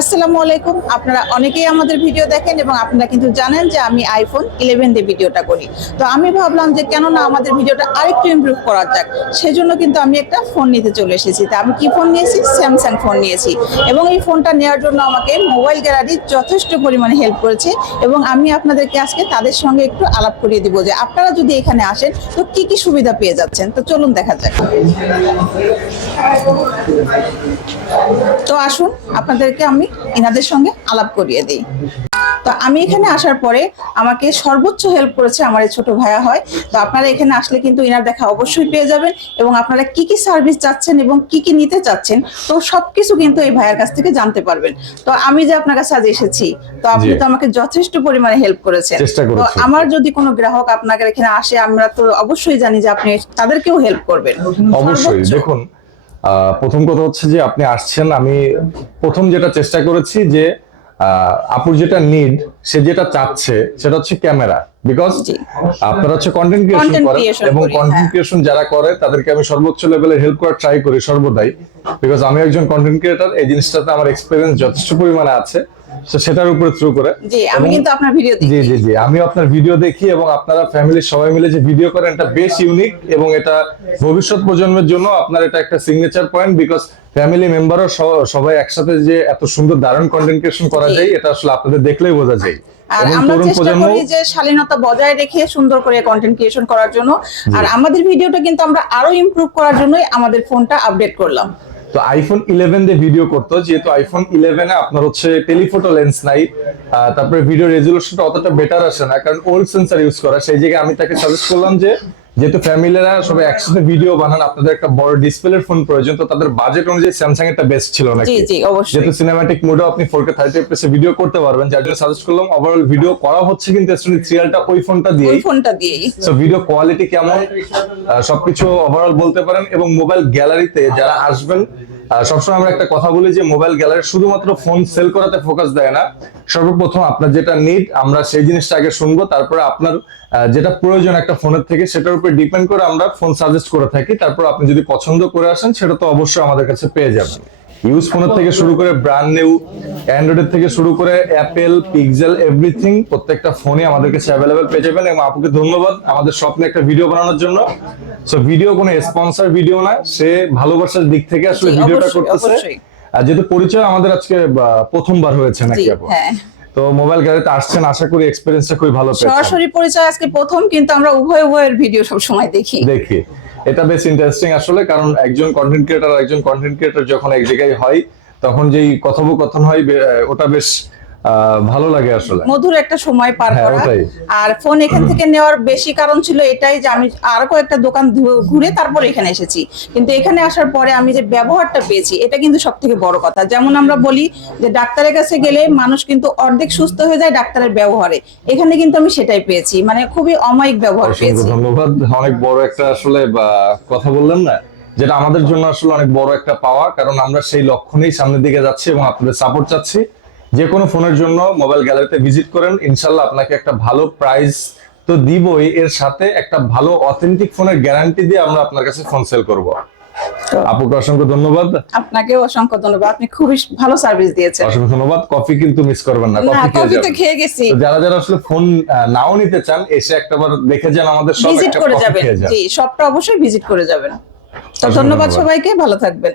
আসসালামু আলাইকুম। আপনারা অনেকেই আমাদের ভিডিও দেখেন এবং আপনারা কিন্তু জানেন যে আমি আইফোন 11 দিয়ে ভিডিওটা করি। তো আমি ভাবলাম যে কেন না আমাদের ভিডিওটা আরেকটু ইমপ্রুভ করা যাক, সেজন্য কিন্তু আমি একটা ফোন নিতে চলে এসেছি। তা আমি কি ফোন নিয়েছি? স্যামসাং ফোন নিয়েছি এবং এই ফোনটা নেওয়ার জন্য আমাকে মোবাইল গ্যালারি যথেষ্ট পরিমাণে হেল্প করেছে এবং আমি আপনাদেরকে আজকে তাদের সঙ্গে একটু আলাপ করিয়ে দিব যে আপনারা যদি এখানে আসেন তো কি কি সুবিধা পেয়ে যাচ্ছেন। তো চলুন দেখা যাক। তো আসুন আপনাদেরকে আমি এনাদের সঙ্গে আলাপ করিয়ে দিই। তো আমি এখানে আসার পরে আমাকে সর্বোচ্চ হেল্প করেছে আমার এই ছোট ভাইয়া হয়। তো আপনারা এখানে আসলে কিন্তু এনার দেখা অবশ্যই পেয়ে যাবেন এবং আপনারা কি কি সার্ভিস চাচ্ছেন এবং কি কি নিতে চাচ্ছেন তো সবকিছু কিন্তু এই ভাইয়ার কাছ থেকে জানতে পারবেন। তো আমি যে আপনার কাছে আজ এসেছি তো আপনি তো আমাকে যথেষ্ট পরিমাণে হেল্প করেছেন। তো আমার যদি কোনো গ্রাহক আপনাদের এখানে আসে আমরা তো অবশ্যই জানি যে আপনি তাদেরকেও হেল্প করবেন। অবশ্যই দেখুন, প্রথম কথা হচ্ছে যে আপনি আসছেন, আমি প্রথম যেটা চেষ্টা করেছি যে আপুর যেটা নিড, সে যেটা চাচ্ছে সেটা হচ্ছে ক্যামেরা। বিকজ আপনারা হচ্ছে কন্টেন্ট ক্রিয়েশন করেন এবং কন্টেন্ট ক্রিয়েশন যারা করে তাদেরকে আমি সর্বোচ্চ লেভেলে হেল্প করার ট্রাই করি সর্বদাই। বিকজ আমি একজন কন্টেন্ট ক্রিয়েটর, এই জিনিসটাতে আমার এক্সপেরিয়েন্স যথেষ্ট পরিমাণে আছে। সেটার উপরে থ্রু করে আমি কিন্তু আপনার ভিডিও দেখি। জি, আমি আপনার ভিডিও দেখি এবং আপনারা ফ্যামিলির সবাই মিলে যে ভিডিও করেন এটা বেশ ইউনিক এবং এটা ভবিষ্যৎ প্রজন্মের জন্য আপনার এটা একটা সিগনেচার পয়েন্ট। বিকজ ফ্যামিলি মেম্বারও সবাই একসাথে যে এত সুন্দর দারুণ কন্টেন্ট ক্রিয়েশন করা যায় এটা আসলে আপনাদের দেখলেই বোঝা যায়। আর আমরা চেষ্টা করি যে শালীনতা বজায় রেখে সুন্দর করে কন্টেন্ট ক্রিয়েশন করার জন্য। আর আমাদের ভিডিওটা কিন্তু আমরা আরো ইমপ্রুভ করার জন্যই আমাদের ফোনটা আপডেট করলাম। তো আইফোন 11 দিয়ে ভিডিও করতো, যেহেতু আইফোন 11 এ আপনার হচ্ছে টেলিফোটো লেন্স নাই, তারপরে ভিডিও রেজুলেশনটা অতটা বেটার আসে না কারণ ওল্ড সেন্সর ইউজ করা। সেই জায়গায় আমি তাকে সাজেস্ট করলাম যে যেহেতু ফ্যামিলিরা সবাই একসাথে ভিডিও বানান, আপনাদের একটা বড় ডিসপ্লের ফোন প্রয়োজন। তো তাদের বাজেট অনুযায়ী স্যামসাং একটা বেস্ট ছিল নাকি? জি অবশ্যই। যেহেতু সিনেম্যাটিক মোডে আপনি 4K 30 fps এ ভিডিও করতে পারবেন, যার জন্য সাজেস্ট করলাম। ওভারঅল ভিডিও করা হচ্ছে কিন্তু S23 সিরিয়ালটা ওই ফোনটা দিয়েই। সো ভিডিও কোয়ালিটি কেমন সবকিছু ওভারঅল বলতে পারেন। এবং মোবাইল গ্যালারিতে যারা আসবেন, সবসময় আমরা একটা কথা বলি যে মোবাইল গ্যালারি শুধুমাত্র ফোন সেল করাতে ফোকাস দেয় না। সর্বপ্রথম আপনার যেটা নিড আমরা সেই জিনিসটা আগে শুনবো, তারপরে আপনার যেটা প্রয়োজন একটা ফোনের থেকে সেটার উপর ডিপেন্ড করে আমরা ফোন সাজেস্ট করে থাকি। তারপর আপনি যদি পছন্দ করে আসেন সেটা তো অবশ্যই আমাদের কাছে পেয়ে যাবেন। ইউজ ফোনের থেকে শুরু করে ব্র্যান্ড নিউ অ্যান্ড্রয়েড থেকে শুরু করে অ্যাপেল, পিক্সেল, এভরিথিং প্রত্যেকটা ফোনই আমাদের কাছে অ্যাভেলেবেল পেয়ে যাবেন। এবং আপুকে ধন্যবাদ আমাদের স্বপ্নে একটা ভিডিও বানানোর জন্য। সো ভিডিও কোনো স্পন্সর ভিডিও না, সে ভালোবাসার দিক থেকে আসলে ভিডিওটা করতেছে। আর যেহেতু পরিচয় আমাদের আজকে প্রথমবার হয়েছে নাকি আপু? তো মোবাইল গ্যালারিতে আসছেন, আশা করি এক্সপেরিয়েন্সটা খুবই ভালো পেয়েছেন। সরাসরি পরিচয় আজকে প্রথম, কিন্তু আমরা উভয়ের ভিডিও সব সময় দেখি। এটা বেশ ইন্টারেস্টিং আসলে, কারণ একজন কন্টেন্ট ক্রিয়েটর আর একজন কন্টেন্ট ক্রিয়েটর যখন এক জায়গায় হয় তখন যেই কথোপকথন হয় ওটা বেশ ভালো লাগে আসলে, মধুর একটা সময় পার করা। আর ফোন এখান থেকে নেওয়ার বেশি কারণ ছিল এটাই যে আমি আরো কয়েকটা দোকান ঘুরে তারপর এখানে এসেছি, কিন্তু এখানে আসার পরে আমি যে ব্যবহারটা পেয়েছি এটা কিন্তু সব থেকে বড় কথা। যেমন আমরা বলি যে ডাক্তারের কাছে গেলে মানুষ কিন্তু অর্ধেক সুস্থ হয়ে যায় ডাক্তারের ব্যবহারে, এখানে কিন্তু আমি সেটাই পেয়েছি, মানে খুবই অমায়িক ব্যবহার পেয়েছি। ধন্যবাদ। অনেক বড় একটা আসলে কথা বললেন না, যেটা আমাদের জন্য আসলে অনেক বড় একটা পাওয়া, কারণ আমরা সেই লক্ষ্য নিয়েই সামনের দিকে যাচ্ছি এবং আপনাদের সাপোর্ট চাচ্ছি। যে কোনো ফোনের জন্য মোবাইল গ্যালারিতে ভিজিট করেন, ইনশাল্লাহ আপনাকে একটা ভালো প্রাইস তো দিবই, এর সাথে একটা ভালো অথেন্টিক ফোনের গ্যারান্টি দিয়ে আমরা আপনার কাছে ফোন সেল করব। আপুকে অসংখ্য ধন্যবাদ। আপনাকেও অসংখ্য ধন্যবাদ, আপনি খুবই ভালো সার্ভিস দিয়েছেন। অসংখ্য ধন্যবাদ। কফি কিন্তু মিস করবেন না, কফি তো খেয়ে গেছি। যারা যারা আসলে ফোন নাও নিতে চান এসে একটাবার দেখে যান, আমাদের সব ভিজিট করে যাবেন। জি, সবটা অবশ্যই ভিজিট করে যাবেন। তো ধন্যবাদ সবাইকে, ভালো থাকবেন।